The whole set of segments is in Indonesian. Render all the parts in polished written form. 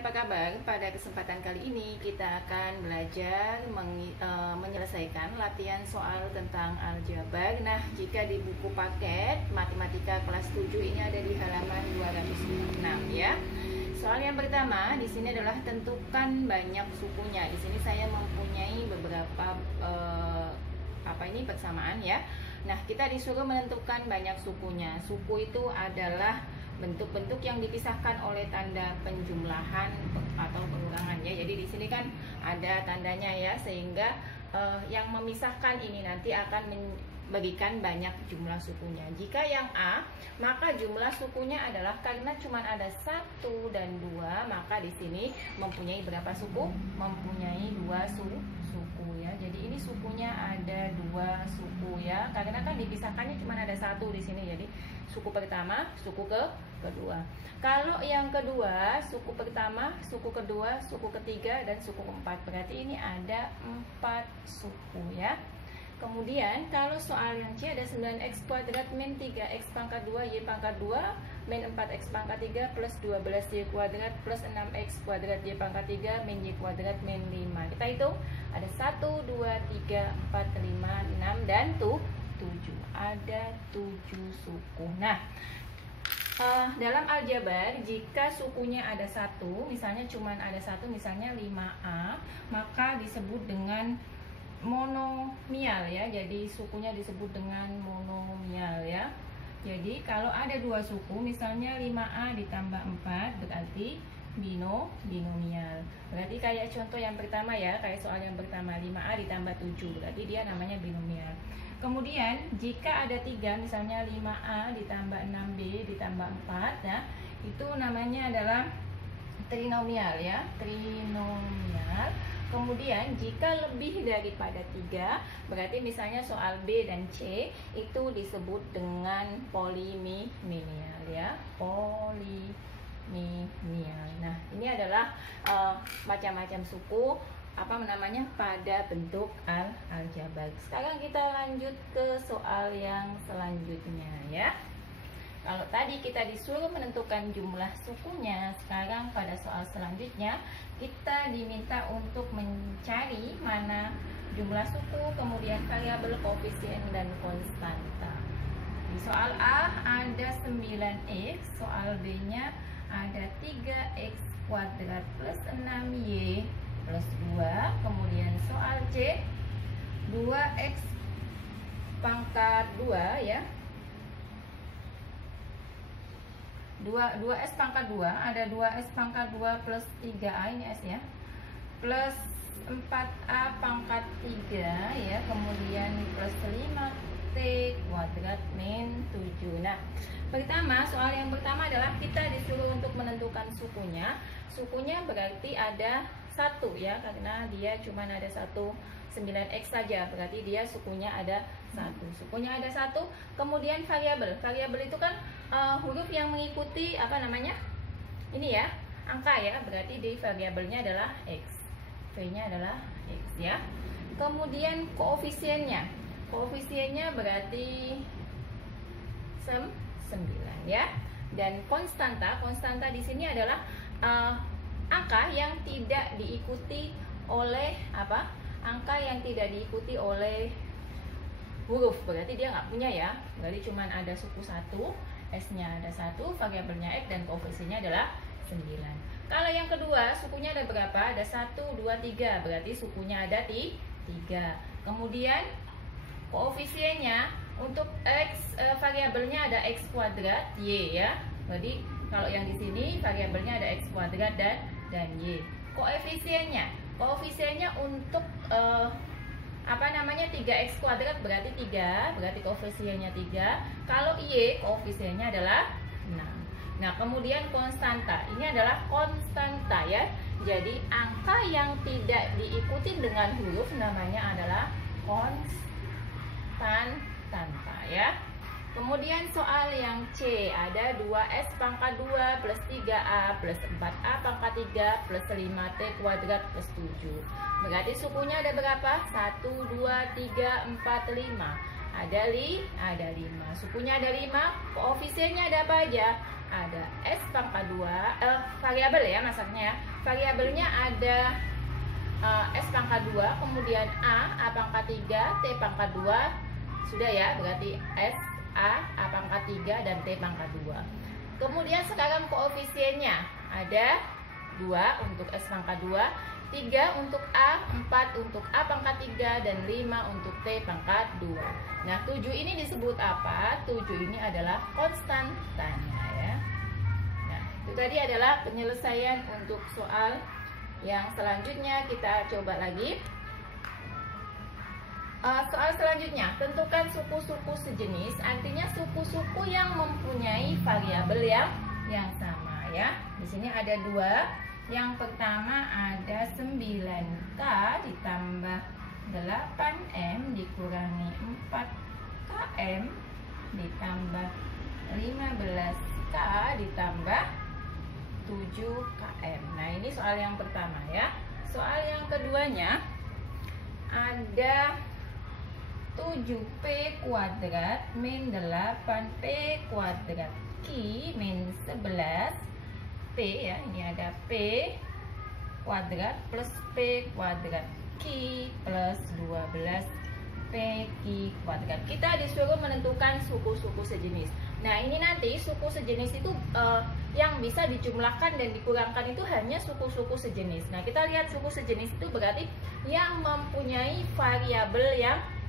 apa kabar? Pada kesempatan kali ini kita akan belajar menyelesaikan latihan soal tentang aljabar. Nah, jika di buku paket Matematika kelas 7 ini ada di halaman 206 ya. Soal yang pertama di sini adalah tentukan banyak sukunya. Di sini saya mempunyai beberapa persamaan ya. Nah, kita disuruh menentukan banyak sukunya. Suku itu adalah bentuk-bentuk yang dipisahkan oleh tanda penjumlahan atau pengurangan ya. Jadi di sini kan ada tandanya ya, sehingga yang memisahkan ini nanti akan memberikan banyak jumlah sukunya. Jika yang A, maka jumlah sukunya adalah karena cuma ada 1 dan 2, maka di sini mempunyai berapa suku? Mempunyai 2 suku ya. Jadi ini sukunya ada 2 suku ya. Karena kan dipisahkannya cuma ada 1 di sini. Jadi suku pertama, suku kedua. Kalau yang kedua, suku pertama, suku kedua, suku ketiga, dan suku keempat. Berarti ini ada 4 suku ya. Kemudian kalau soal yang C ada 9x kuadrat min 3x pangkat 2 y pangkat 2 min 4x pangkat 3 plus 12y kuadrat plus 6x kuadrat y pangkat 3 min y kuadrat min 5. Kita hitung ada 1, 2, 3, 4, 5, 6 dan 7. Ada 7 suku. Nah, dalam aljabar jika sukunya ada 1, misalnya cuman ada 1, misalnya 5A, maka disebut dengan monomial ya. Jadi sukunya disebut dengan monomial ya. Jadi kalau ada 2 suku, misalnya 5A ditambah 4 berarti binomial. Berarti kayak contoh yang pertama ya, kayak soal yang pertama 5A ditambah 7 berarti dia namanya binomial. Kemudian jika ada 3, misalnya 5A ditambah 6B ditambah 4, nah itu namanya adalah trinomial ya, trinomial. Kemudian jika lebih daripada 3, berarti misalnya soal B dan C itu disebut dengan poliminial ya, poliminial. Nah, ini adalah macam-macam suku pada bentuk aljabar. Sekarang kita lanjut ke soal yang selanjutnya ya. Kalau tadi kita disuruh menentukan jumlah sukunya, sekarang pada soal selanjutnya kita diminta untuk mencari mana jumlah suku, kemudian variabel, koefisien, dan konstanta. Di soal A ada 9x, soal B-nya ada 3x kuadrat plus 6y plus 2, kemudian soal C 2x pangkat 2 ya. 2s pangkat 2, ada 2s pangkat 2 plus 3a, ini s ya, plus 4a pangkat 3 ya, kemudian plus 5t kuadrat min 7. Nah, pertama, soal yang pertama adalah kita disuruh untuk menentukan sukunya. Sukunya berarti ada 1 ya, karena dia cuma ada 9x saja, berarti dia sukunya ada 1. Sukunya ada 1. Kemudian variabel. Variabel itu kan huruf yang mengikuti ini ya, angka ya, berarti di variabelnya adalah x. V-nya adalah x ya. Kemudian koefisiennya. Koefisiennya berarti 9 ya. Dan konstanta di sini adalah angka yang tidak diikuti oleh angka yang tidak diikuti oleh huruf, berarti dia nggak punya ya, berarti cuma ada suku 1, S-nya ada 1, variabelnya X, dan koefisiennya adalah 9. Kalau yang kedua, sukunya ada berapa? Ada 1, 2, 3, berarti sukunya ada 3. Kemudian koefisiennya untuk X, variabelnya ada X kuadrat, Y ya, jadi kalau yang di sini variabelnya ada X kuadrat dan Y. Koefisiennya untuk 3x kuadrat berarti 3, berarti koefisiennya 3. Kalau Y koefisiennya adalah 6. Nah, kemudian konstanta. Ini adalah konstanta ya. Jadi angka yang tidak diikuti dengan huruf namanya adalah konstanta ya. Kemudian soal yang C ada 2s pangkat 2 plus 3a plus 4a pangkat 3 plus 5t kuadrat plus 7. Berarti sukunya ada berapa? 1, 2, 3, 4, 5. Ada 5. Sukunya ada 5. Koefisiennya ada apa aja? ada S pangkat 2, variabel ya masaknya ya. Variabelnya ada S pangkat 2, kemudian A pangkat 3, T pangkat 2. Sudah ya, berarti S, A pangkat 3, dan T pangkat 2. Kemudian sekarang koefisiennya ada 2 untuk S pangkat 2, 3 untuk A, 4 untuk A pangkat 3, dan 5 untuk T pangkat 2. Nah, 7 ini disebut apa? 7 ini adalah konstantanya ya. Nah, itu tadi adalah penyelesaian untuk soal yang selanjutnya. Kita coba lagi. Soal selanjutnya, tentukan suku-suku sejenis, artinya suku-suku yang mempunyai variabel yang sama ya. Di sini ada 2. Yang pertama ada 9K ditambah 8M dikurangi 4KM ditambah 15K ditambah 7KM. Nah, ini soal yang pertama ya. Soal yang keduanya ada 7P kuadrat min 8P kuadrat Q min 11 P ya, ini ada P kuadrat plus P kuadrat Q plus 12 P Q kuadrat. Kita disuruh menentukan suku-suku sejenis. Nah, ini nanti suku sejenis itu yang bisa dijumlahkan dan dikurangkan itu hanya suku-suku sejenis. Nah, kita lihat suku sejenis itu berarti yang mempunyai variabel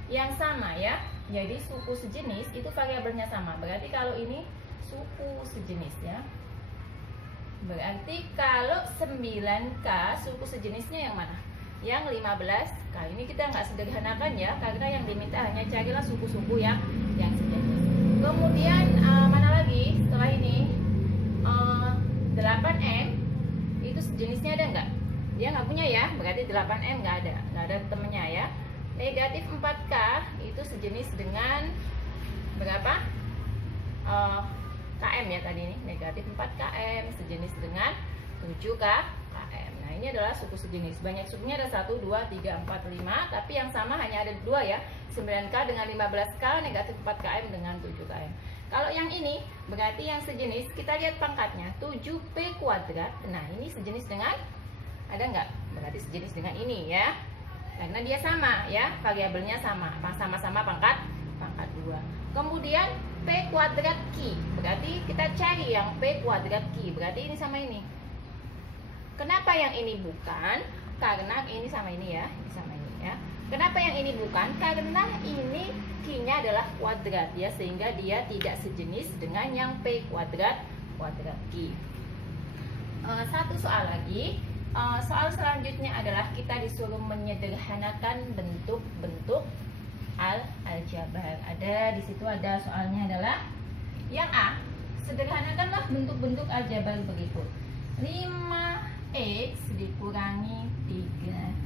yang sama ya. Jadi suku sejenis itu variabelnya sama. Berarti kalau ini suku sejenis ya. Berarti kalau 9K suku sejenisnya yang mana? Yang 15K. Ini kita nggak sederhanakan ya, karena yang diminta hanya carilah suku-suku yang sejenis. Kemudian mana lagi setelah ini? 8M itu sejenisnya ada nggak? Dia nggak punya ya, berarti 8M nggak ada temennya ya. Negatif 4K itu sejenis dengan berapa? KM ya tadi ini, negatif 4KM sejenis dengan 7KM. Nah, ini adalah suku sejenis. Banyak sukunya ada 1, 2, 3, 4, 5, tapi yang sama hanya ada 2 ya. 9K dengan 15K, negatif 4KM dengan 7KM. Kalau yang ini berarti yang sejenis, kita lihat pangkatnya 7P kuadrat. Nah, ini sejenis dengan, ada nggak? Berarti sejenis dengan ini ya, karena dia sama ya, variabelnya sama-sama pangkat 2. Kemudian P kuadrat Q, berarti kita cari yang P kuadrat Q, berarti ini sama ini. Kenapa yang ini bukan? Karena ini sama ini ya, ini sama ini ya. Kenapa yang ini bukan? Karena ini Q-nya adalah kuadrat ya, sehingga dia tidak sejenis dengan yang P kuadrat Q. Satu soal lagi. Soal selanjutnya adalah kita disuruh menyederhanakan bentuk-bentuk aljabar. Ada di situ ada soalnya adalah yang A. Sederhanakanlah bentuk-bentuk aljabar berikut. 5x dikurangi 3x.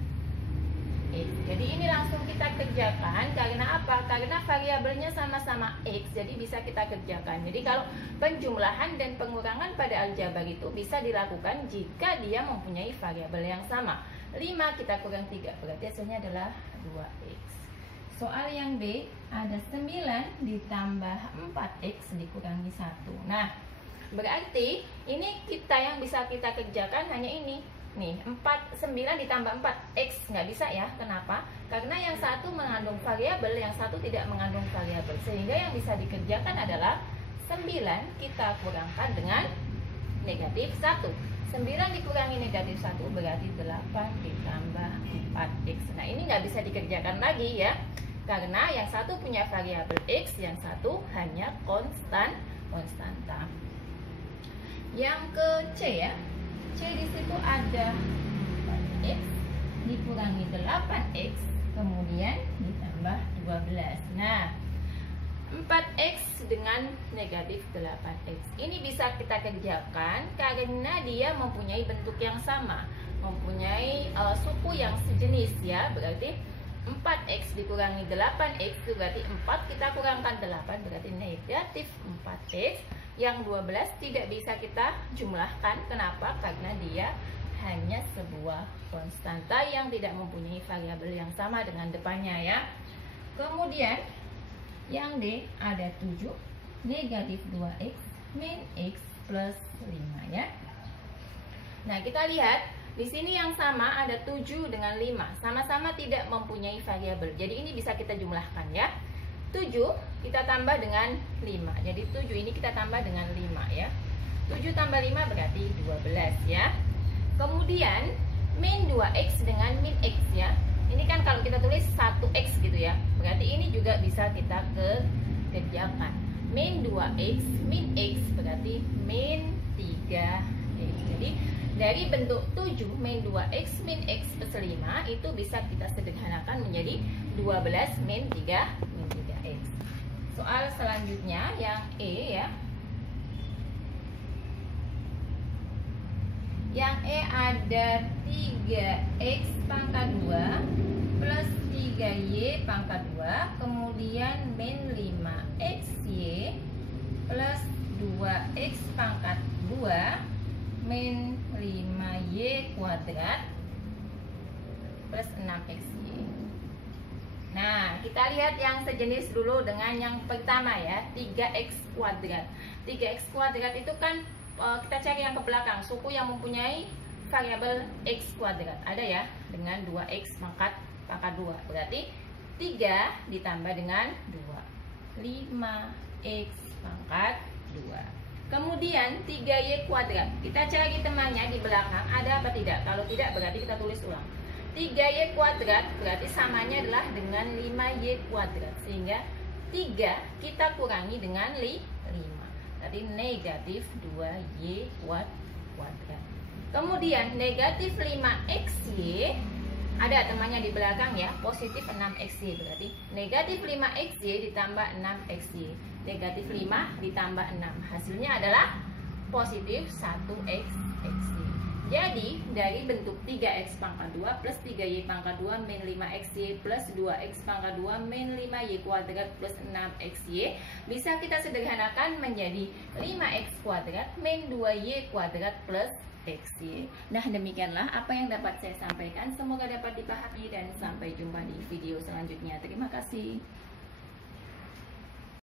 Jadi ini langsung kita kerjakan. Karena apa? Karena variabelnya sama-sama x, jadi bisa kita kerjakan. Jadi kalau penjumlahan dan pengurangan pada aljabar itu bisa dilakukan jika dia mempunyai variabel yang sama. 5 kita kurang 3, berarti hasilnya adalah 2x. Soal yang B ada 9 ditambah 4x dikurangi 1. Nah, berarti ini yang bisa kita kerjakan hanya ini. Nih, 9 ditambah 4x nggak bisa ya. Kenapa? Karena yang satu mengandung variabel, yang satu tidak mengandung variabel. Sehingga yang bisa dikerjakan adalah 9 kita kurangkan dengan negatif 1. 9 dikurangi negatif 1 berarti 8 ditambah 4x. Nah, ini nggak bisa dikerjakan lagi ya, karena yang satu punya variabel x, yang satu hanya konstanta. Yang ke C ya, C di situ ada 4x dikurangi 8x kemudian ditambah 12. Nah, 4x dengan negatif 8x ini bisa kita kerjakan karena dia mempunyai bentuk yang sama, mempunyai suku yang sejenis ya. Berarti 4x dikurangi 8x itu berarti 4 kita kurangkan 8 berarti negatif 4x. Yang 12 tidak bisa kita jumlahkan. Kenapa? Karena dia hanya sebuah konstanta yang tidak mempunyai variabel yang sama dengan depannya ya. Kemudian yang D ada 7 negatif 2x min x plus 5 ya. Nah, kita lihat di sini yang sama ada 7 dengan 5, sama-sama tidak mempunyai variabel. Jadi ini bisa kita jumlahkan ya. 7 kita tambah dengan 5. Jadi 7 ini kita tambah dengan 5 ya. 7 tambah 5 berarti 12 ya. Kemudian min 2x dengan min x ya. Ini kan kalau kita tulis 1x gitu ya. Berarti ini juga bisa kita kerjakan. Min 2x min x berarti min 3x. Jadi dari bentuk 7 min 2x min x plus 5 itu bisa kita sederhanakan menjadi 12 min 3x. Soal selanjutnya yang E ya. Yang E ada 3x pangkat 2 plus 3y pangkat 2, kemudian min 5xy plus 2x pangkat 2 min 5y kuadrat plus 6xy. Nah, kita lihat yang sejenis dulu dengan yang pertama ya, 3x kuadrat. 3x kuadrat itu kan kita cari yang ke belakang, suku yang mempunyai variabel x kuadrat. Ada ya, dengan 2x pangkat 2. Berarti 3 ditambah dengan 2. 5x pangkat 2. Kemudian 3y kuadrat. Kita cari temannya di belakang, ada apa tidak? Kalau tidak berarti kita tulis ulang. 3y kuadrat berarti samanya adalah dengan 5y kuadrat. Sehingga 3 kita kurangi dengan 5. Berarti negatif 2y kuadrat. Kemudian negatif 5xy, ada temannya di belakang ya, positif 6xy. Berarti negatif 5xy ditambah 6xy. Negatif 5 ditambah 6, hasilnya adalah positif 1xy. Jadi dari bentuk 3x pangkat 2 plus 3y pangkat 2 min 5xy plus 2x pangkat 2 min 5y kuadrat plus 6xy bisa kita sederhanakan menjadi 5x kuadrat min 2y kuadrat plus xy. Nah, demikianlah apa yang dapat saya sampaikan. Semoga dapat dipahami dan sampai jumpa di video selanjutnya. Terima kasih.